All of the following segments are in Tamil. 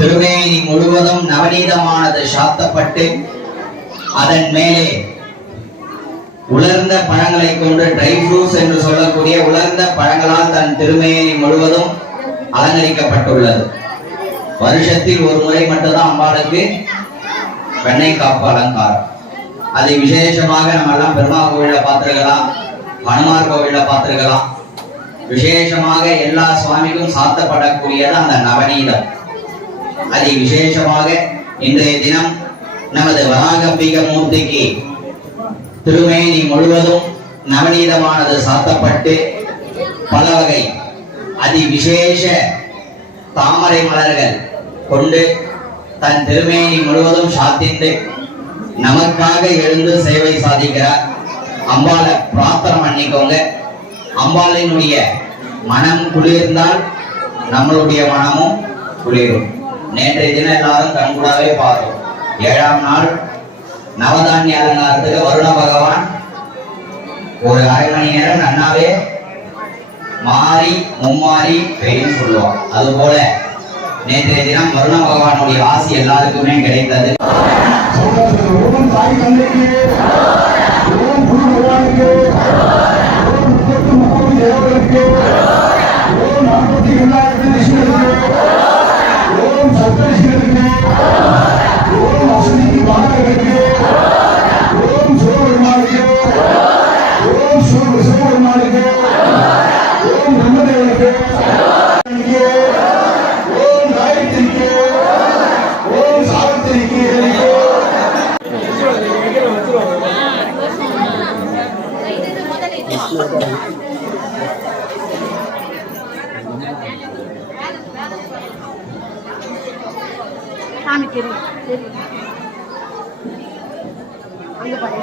திருமேனி முழுவதும் நவநீதமானது சாத்தப்பட்டு அதன் மேலே உலர்ந்த பழங்களை கொண்டு ட்ரை ஃப்ரூட்ஸ் என்று சொல்லக்கூடிய உலர்ந்த பழங்களால் தன் திருமேனி முழுவதும் அலங்கரிக்கப்பட்டுள்ளது. வருஷத்தில் ஒரு முறை மட்டும்தான் அம்பாளுக்கு வெண்ணெய் காப்பு அலங்காரம். அது விசேஷமாக நம்ம எல்லாம் பெருமாள் கோவில பார்த்திருக்கலாம், ஹனுமார் கோவில பார்த்திருக்கலாம். விசேஷமாக எல்லா சுவாமிக்கும் சாத்தப்படக்கூடியது அந்த நவநீதம். அது விசேஷமாக இன்றைய தினம் நமது வராகம்பிக மூர்த்திக்கு திருமேனி முழுவதும் நவநீதமானது சாத்தப்பட்டு பல வகை அதி விசேஷ தாமரை மலர்கள் கொண்டு தன் திருமேனி முழுவதும் சாத்திட்டு நமக்காக எழுந்து சேவை சாதிக்கிறார். அம்பாளை பிரார்த்தனை பண்ணிக்கோங்க. அம்பாளினுடைய மனம் குளிர்ந்தால் நம்மளுடைய மனமும் குளிரும். நேற்றைய தினம் எல்லாரும் கண்கூடாவே பார்த்தோம். 7ஆம் நாள் நவதானிய அலங்காரத்துக்கு வருண பகவான் ஒரு அரை மணி நேரம் நன்னாவே மாறி மும்மாறி பெய்யும் சொல்லுவோம். அது போல நேற்றைய தினம் வருண பகவானுடைய ஆசி எல்லாருக்குமே கிடைத்தது. சாமி தெரியும் அங்க பாரு.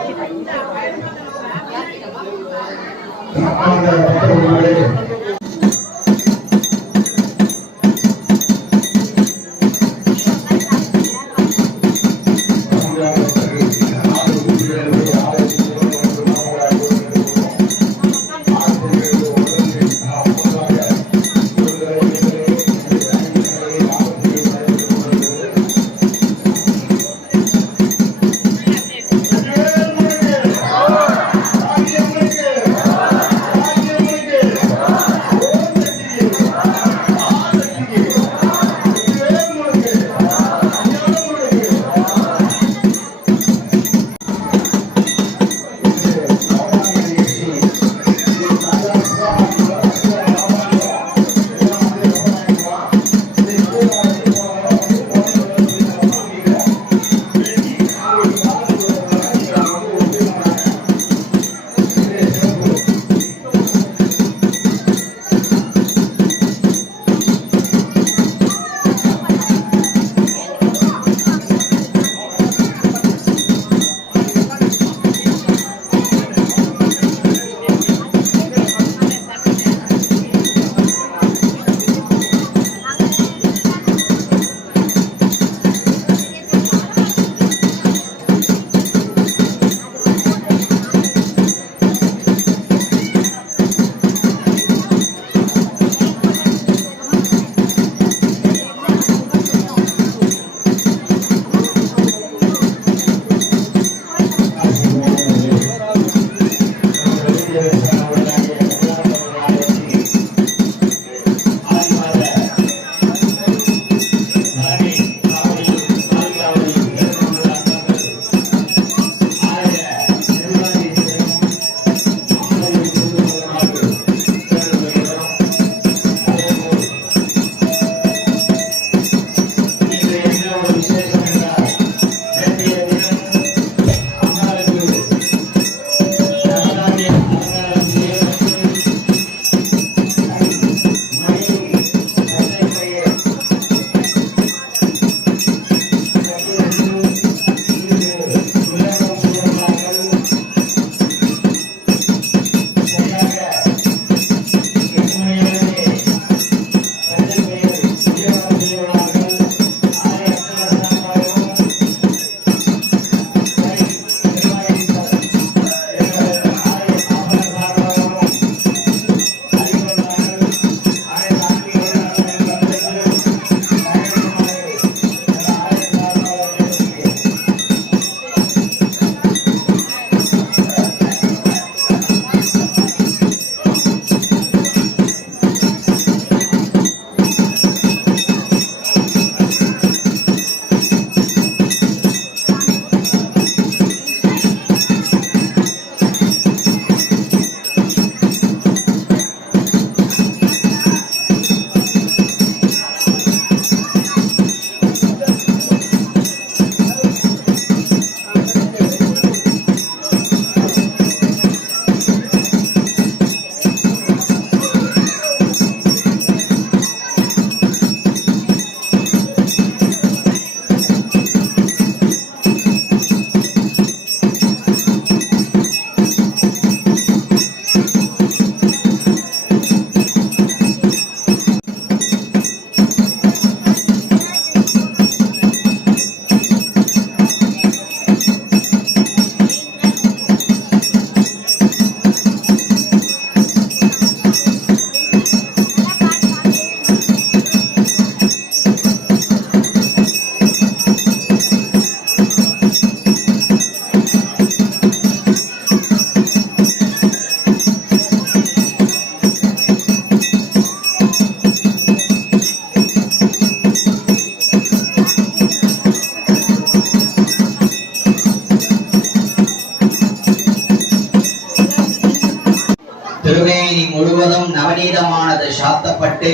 திருமேனி முழுவதும் நவநீதமானது சாத்தப்பட்டு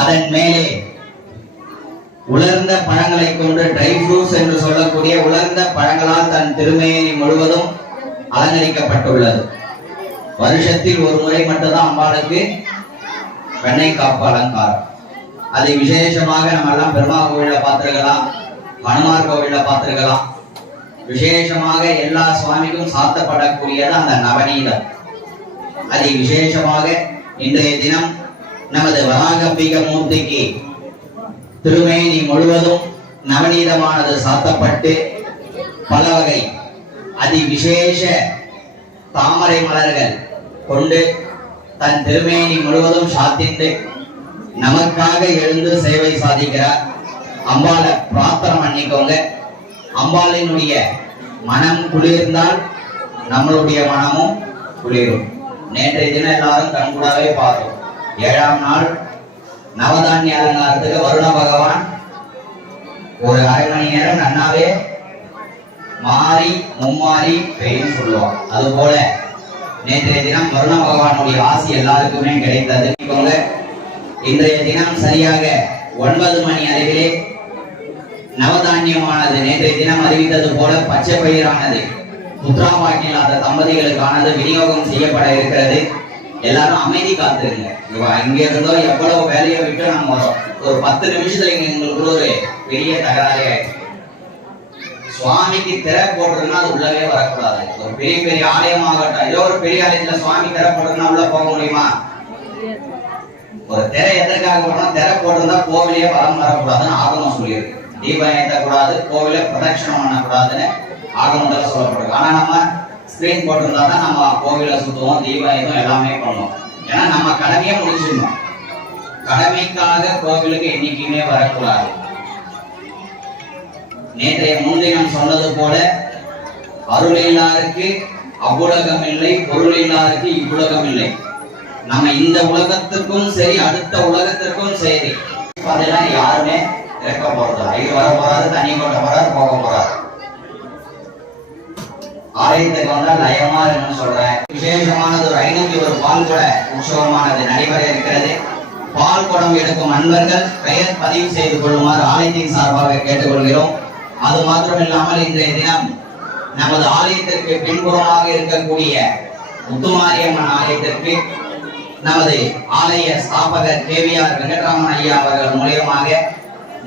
அதன் மேலே உலர்ந்த பழங்களை கொண்டு ட்ரை ஃப்ரூட்ஸ் என்று சொல்லக்கூடிய உலர்ந்த பழங்களால் தன் திருமேனி முழுவதும் அலங்கரிக்கப்பட்டுள்ளது. வருஷத்தில் ஒரு முறை மட்டும்தான் அம்பாளுக்கு வெண்ணெய் காப்பு அலங்காரம். அதை விசேஷமாக நம்ம எல்லாம் பெருமாள் கோவில்ல பார்த்திருக்கலாம், ஹனுமார் கோவில்ல பார்த்திருக்கலாம். விசேஷமாக எல்லா சுவாமிக்கும் சாத்தப்படக்கூடியது அந்த நவநீதம். அதை விசேஷமாக இன்றைய தினம் நமது வராகம்பிக மூர்த்திக்கு திருமேனி முழுவதும் நவநீதமானது சாத்தப்பட்டு பல வகை அதிவிசேஷ தாமரை மலர்கள் கொண்டு தன் திருமேனி முழுவதும் சாத்திட்டு நமக்காக எழுந்து சேவை சாதிக்கிறார். அம்பாளை பிரார்த்தனை பண்ணிக்கோங்க. அம்பாளினுடைய மனம் குளிர்ந்தால் நம்மளுடைய மனமும் குளிரும். நேற்றைய தினம் எல்லாரும் கண்கூடாவே பார்த்தோம். 7ஆம் நாள் நவதானிய அலங்காரத்துக்கு வருண பகவான் ஒரு அரை மணி நேரம் நன்னாவே மாறி மும்மாறி பெய்யும் சொல்லுவான். அது போல நேற்றைய தினம் வருண பகவானுடைய ஆசி எல்லாருக்குமே கிடைத்தது. இன்றைய தினம் சரியாக 9 மணி அளவிலே நவதானியமானது நேற்றைய தினம் அறிவித்தது போல பச்சை பயிரானது புத்திராபாக்கியம் இல்லாத தம்பதிகளுக்கானது விநியோகம் செய்யப்பட இருக்கிறது. எல்லாரும் அமைதி காத்துருங்க. இங்க இருந்தோ எவ்வளவு வேலையை விட்டு நம்ம ஒரு 10 நிமிஷத்துல எங்களுக்கு ஒரு பெரிய தகராறே ஆயிடுச்சு. சுவாமிக்கு திரை போடுறதுன்னா அது உள்ளவே வரக்கூடாது. ஒரு பெரிய பெரிய ஆலயமாகட்டும், ஏதோ ஒரு பெரிய ஆலயத்துல சுவாமி திரை போடுறதுன்னா உள்ள போக முடியுமா? ஒரு திரை எதற்காக போடணும்? திரை போட்டிருந்தா கோவிலே வளம் வரக்கூடாதுன்னு ஆகமம் சொல்லியிருக்கு. தீபம் ஏற்றக்கூடாது, கோவிலை பிரதட்சணம் பண்ணக்கூடாதுன்னு ஆகமத்துல சொல்லப்படுது. ஆனா நம்ம ஸ்கிரீன் போட்டிருந்தா தான் நம்ம கோவிலை சுத்துவோம், தீபம் ஏதும் எல்லாமே பண்ணுவோம். ஏன்னா நம்ம கடமையை முடிச்சிடணும். கடமைக்காக கோவிலுக்கு என்னைக்குமே வரக்கூடாது. நேற்றைய முன்தினம் சொன்னது போல அருள் இல்லாருக்கு அவ்வுலகம் இல்லை, பொருள் இல்லாருக்கு இவ்வுலகம் இல்லை. நம்ம இந்த உலகத்துக்கும் சரி, அடுத்த உலகத்திற்கும் சரி, அதெல்லாம் யாருமே இறக்க போறது. இது வர போறாது, தண்ணி கொட்ட போறாது, போக போறாது. ஆலயத்துக்கு வந்தா லயமா இருக்குன்னு சொல்றேன். விசேஷமானது ஒரு 501 பால் குட உற்சவமானது நடைபெற இருக்கிறது. பால் குடம் எடுக்கும் அன்பர்கள் பெயர் பதிவு செய்து கொள்ளுமாறு ஆலயத்தின் சார்பாக கேட்டுக்கொள்கிறோம். அது மாத்திரம் இல்லாமல் இன்றைய தினம் நமது ஆலயத்திற்கு பின்புறமாக இருக்கக்கூடிய முத்துமாரியம்மன் ஆலயத்திற்கு நமது ஆலய ஸ்தாபகர் கேவிஆர் வெங்கட்ராமன் ஐயா அவர்கள் மூலியமாக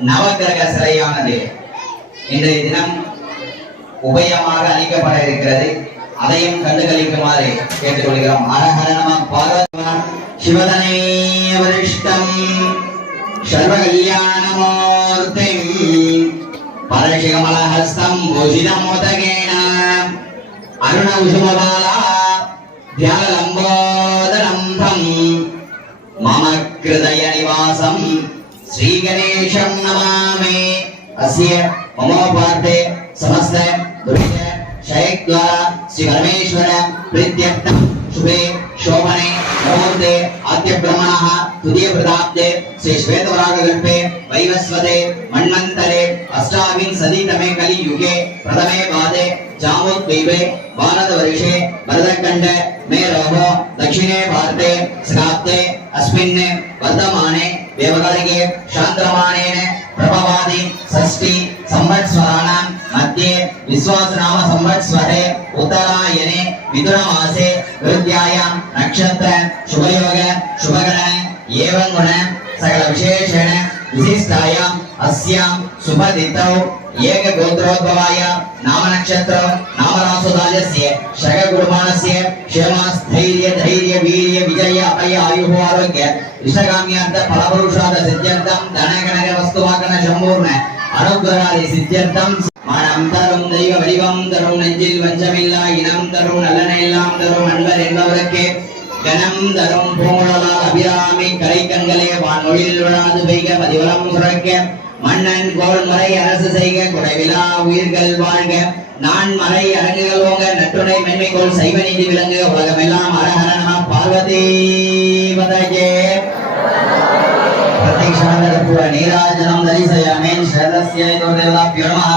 நவக்கிரக சிலையானது இன்றைய தினம் உபயமாக அளிக்கப்பட இருக்கிறது. அதையும் கண்டுகளிக்குமாறு கேட்டுக்கொள்கிறோம். ஹரஹர நம பார்வதி சிவதனை வரிஷ்டம் சர்வகல்யாணமூர்த்திம் பரசிகமலஹஸ்தம் பூஷிதம் மோதகேன அருண உசுமபாலா தியாலம்போதரம் தம் மம கிருதய நிவாசம் ஸ்ரீ கணேசம் நமாமி. அஸ்ய மமோபார்த்தே समस्त दुर्ग शयद्वारा श्री परमेश्वर प्रीत्यर्थम शुभे शोभने मुहूर्ते आद्य ब्रह्मणः तुदीय प्रदाब्दे श्री श्वेतवराहकल्पे वैवस्वते मन्वन्तरे अष्टाविंशतितमे कलियुगे प्रथमे पादे जामोद्वीपे भारतवर्षे भरतखण्ड मेरोः दक्षिणे भारते श्राद्धे अस्मिन् वर्तमाने देवकालिके शान्द्रमाणेन प्रभवादि षष्ठी संवत्सराणां मध्ये विश्वासनाम संवत्सरे उत्तरायणे मिथुन मासे विद्यायां नक्षत्र शुभयोग शुभगण एवं गुण सकल विशेषेण विशिष्टायां अस्यां शुभतिथौ एक गोत्रोद्भवाय नाम नक्षत्र नाम रासुदायस्य शग कुर्बाणस्य क्षेमस्थैर्य धैर्य वीर्य विजय अभय आयुः आरोग्य इष्टकाम्यार्थ फलपुरुषार्थ सिद्ध्यर्थं धन कनक वस्तुवाकन संपूर्ण अनुग्रहादि सिद्ध्यर्थं மனம் தரும் தெய்வ வடிவம் தரும் நெஞ்சில் வஞ்சமில்லா இனம் தரும் நல்லனெல்லாம் தரும் அன்பர் என்பவருக்கே கணம் தரும் பூங்குழலால் அபிராமி கலை கண்களே வானொலியில் விழாது பெய்க பதிவலம் சுரக்க மன்னன் கோள்மறை அரசு செய்க குறைவிலா உயிர்கள் வாழ்க நான் மறை அரங்குகள் ஓங்க நற்றுணை மென்மைகோள் சைவ நீதி விளங்குக உலகமெல்லாம் ஹரஹர நம பார்வதி பதயே பிரத்யக்ஷமந்தரபுர நீராஜனம் தரிசயாமேன் சரஸ்ய தேவதாப்யோ நமः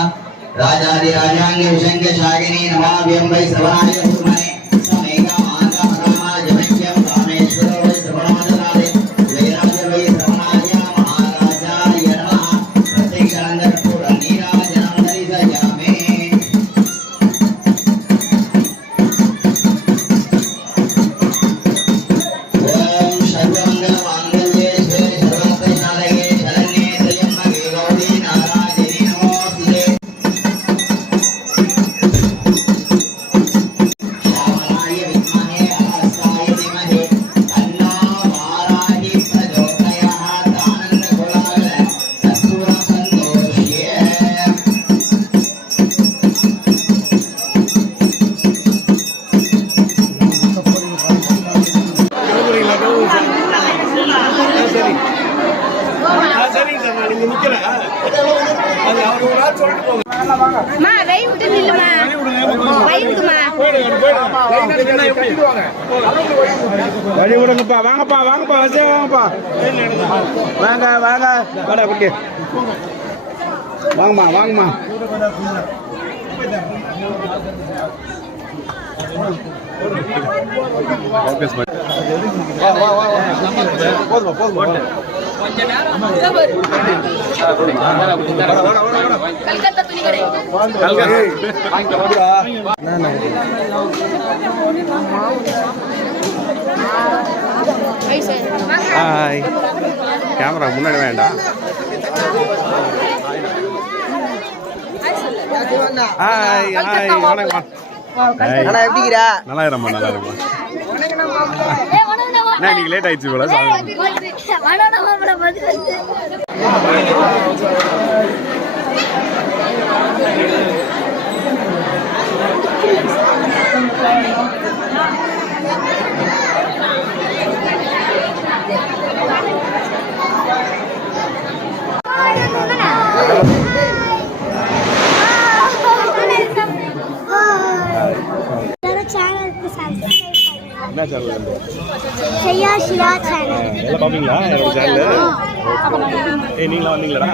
ராஜாதி ராஜாங்க விஷங்க சாகினி நமாவ்யம் வை சவாய உஸ்மனே சமேகா மாதா பரமா ஜமே மா வை விட்டு நில்லுமா வை விடுமா வழி விடுங்கப்பா வாங்கப்பா வாங்கப்பா வசே வாங்கப்பா வாங்க வாங்க வாடா குட்டி வாங்கம்மா வாங்கம்மா கல்கத்தா துணி கடை ஹாய் கேமரா முன்னாடி வேண்டாம் ஹாய் ஹாய் வணக்கம் அண்ணா எப்படிங்கிறா? நல்லா இருமா நல்லா இருமா என்ன இன்னைக்கு லேட் ஆயிடுச்சு போல சாமி என்ன சேனல் செய்யா சிவா சேனல் எல்லாம் பார்ப்பீங்களா என்னோட சேனல் ஏய் நீங்களா வந்தீங்களாடா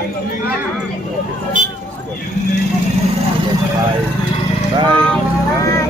பாய் பாய்